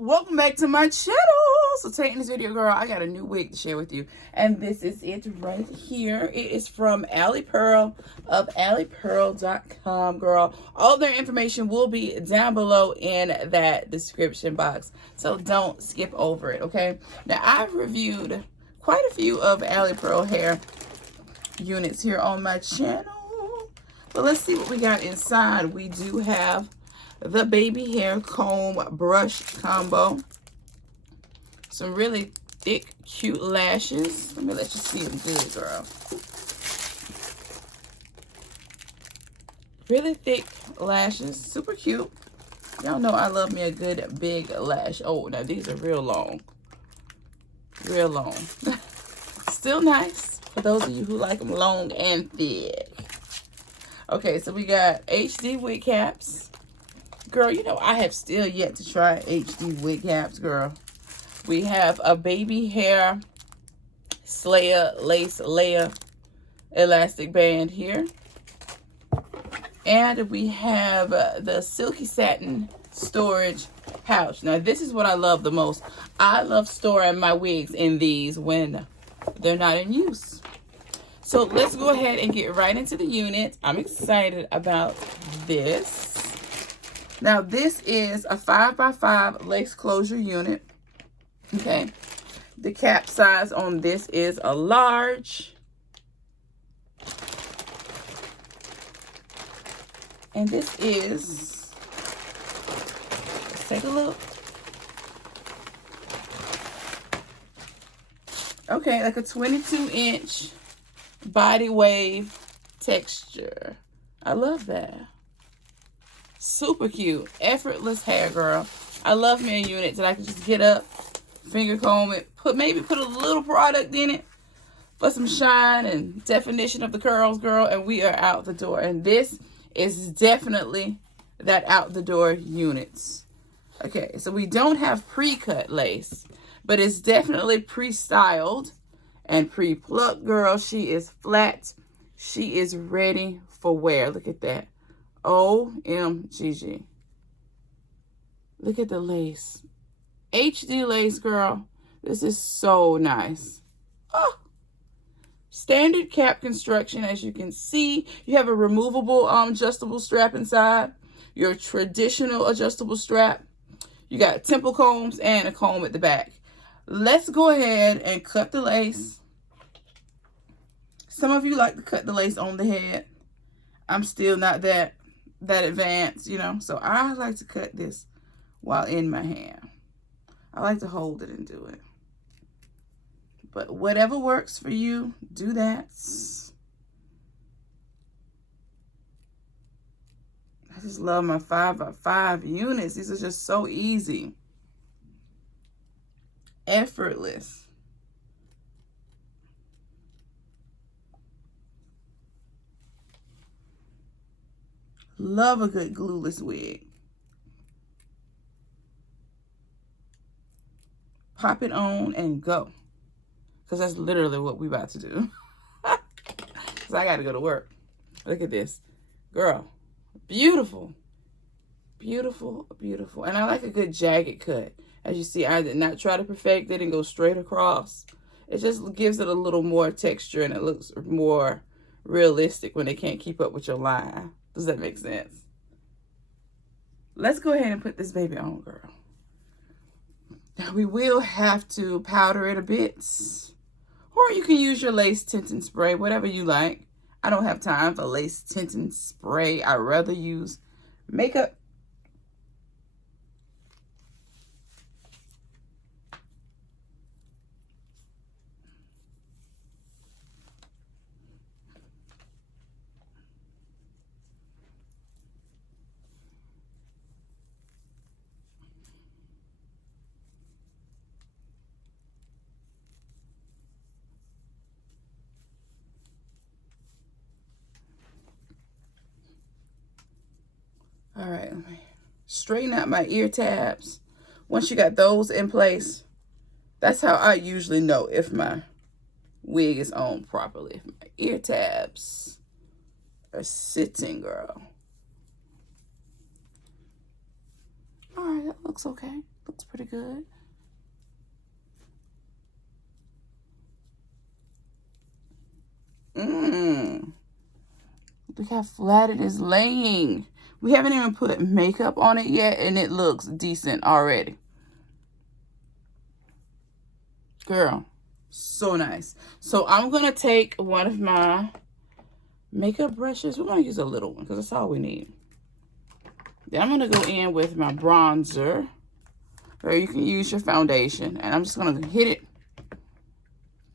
Welcome back to my channel. So today in this video, girl, I got a new wig to share with you, and this is it right here. It is from AliPearl of AliPearl.com, girl. All their information will be down below in that description box, so don't skip over it. Okay, now I've reviewed quite a few of AliPearl hair units here on my channel, but let's see what we got inside. We do have the baby hair comb brush combo, some really thick cute lashes. Let me let you see them good, girl. Really thick lashes, super cute. Y'all know I love me a good big lash. Oh, now these are real long, still nice for those of you who like them long and thick. Okay, so we got HD wig caps. Girl, you know I have still yet to try HD wig caps, girl. We have a baby hair Slayer lace layer elastic band here. And we have the silky satin storage pouch. Now, this is what I love the most. I love storing my wigs in these when they're not in use. So let's go ahead and get right into the unit. I'm excited about this. Now, this is a 5x5 lace closure unit. Okay. The cap size on this is a large. And this is, let's take a look. Okay, like a 22-inch body wave texture. I love that. Super cute. Effortless hair, girl. I love me a unit that I can just get up, finger comb it, maybe put a little product in it for some shine and definition of the curls, girl, and we are out the door. And this is definitely that out the door units. Okay, so we don't have pre-cut lace, but it's definitely pre-styled and pre-plucked, girl. She is flat. She is ready for wear. Look at that. OMGG. Look at the lace. HD lace, girl. This is so nice. Oh. Standard cap construction, as you can see. You have a removable adjustable strap inside. Your traditional adjustable strap. You got temple combs and a comb at the back. Let's go ahead and cut the lace. Some of you like to cut the lace on the head. I'm still not that advanced, you know, so I like to cut this while in my hand. I like to hold it and do it, but whatever works for you, do that. I just love my 5x5 units. These are just so easy. Effortless. Love a good glueless wig. Pop it on and go. Because that's literally what we about to do. Because I got to go to work. Look at this. Girl. Beautiful. Beautiful, beautiful. And I like a good jagged cut. As you see, I did not try to perfect it and go straight across. It just gives it a little more texture and it looks more realistic when they can't keep up with your line. Does that make sense? Let's go ahead and put this baby on, girl. Now, we will have to powder it a bit. Or you can use your lace tinting spray, whatever you like. I don't have time for lace tinting spray. I'd rather use makeup. All right, let me straighten out my ear tabs. Once you got those in place, that's how I usually know if my wig is on properly. If my ear tabs are sitting, girl. All right, that looks looks okay. Looks pretty good. Look how flat it is laying. We haven't even put makeup on it yet, and it looks decent already. Girl, so nice. So I'm going to take one of my makeup brushes. We're going to use a little one because that's all we need. Then I'm going to go in with my bronzer, or you can use your foundation. And I'm just going to hit it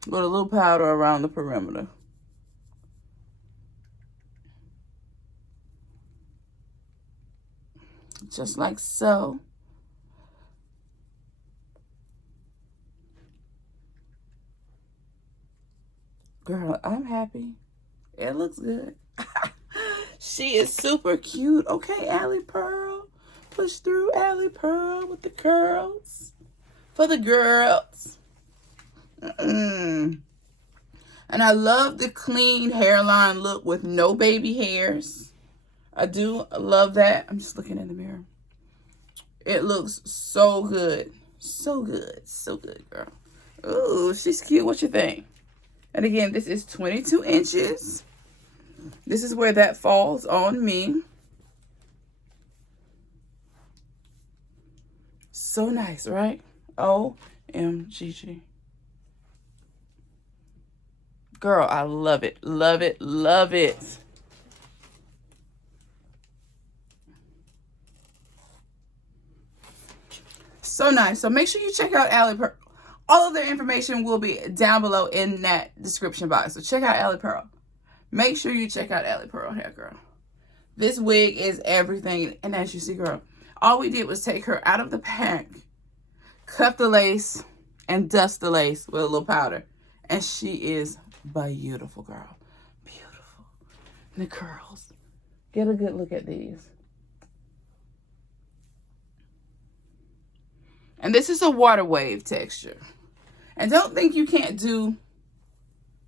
with a little powder around the perimeter. Just like so. Girl, I'm happy. It looks good. She is super cute. Okay, AliPearl. Push through, AliPearl, with the curls. For the girls. And I love the clean hairline look with no baby hairs. I do love that. I'm just looking in the mirror. It looks so good. So good. So good, girl. Ooh, she's cute. What you think? And again, this is 22 inches. This is where that falls on me. So nice, right? OMGG. Girl, I love it. Love it. Love it. So nice. So make sure you check out AliPearl. All of their information will be down below in that description box. So check out AliPearl. Make sure you check out AliPearl hair, girl. This wig is everything. And as you see, girl, all we did was take her out of the pack, cut the lace, and dust the lace with a little powder. And she is beautiful, girl. Beautiful. And the curls. Get a good look at these. And this is a water wave texture. And don't think you can't do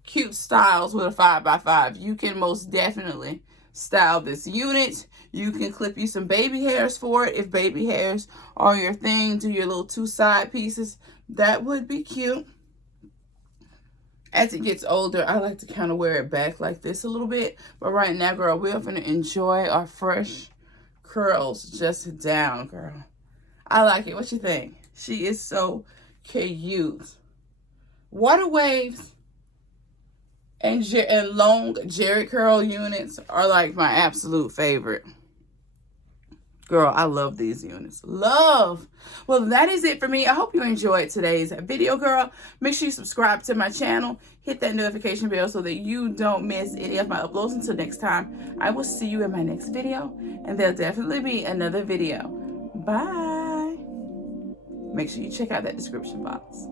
cute styles with a 5x5. You can most definitely style this unit. You can clip you some baby hairs for it if baby hairs are your thing. Do your little 2 side pieces. That would be cute. As it gets older, I like to kind of wear it back like this a little bit. But right now, girl, we're going to enjoy our fresh curls just down, girl. I like it. What you think? She is so cute. Water waves and long Jerry curl units are like my absolute favorite. Girl, I love these units. Love. Well, that is it for me. I hope you enjoyed today's video, girl. Make sure you subscribe to my channel. Hit that notification bell so that you don't miss any of my uploads. Until next time, I will see you in my next video. And there'll definitely be another video. Bye. Make sure you check out that description box.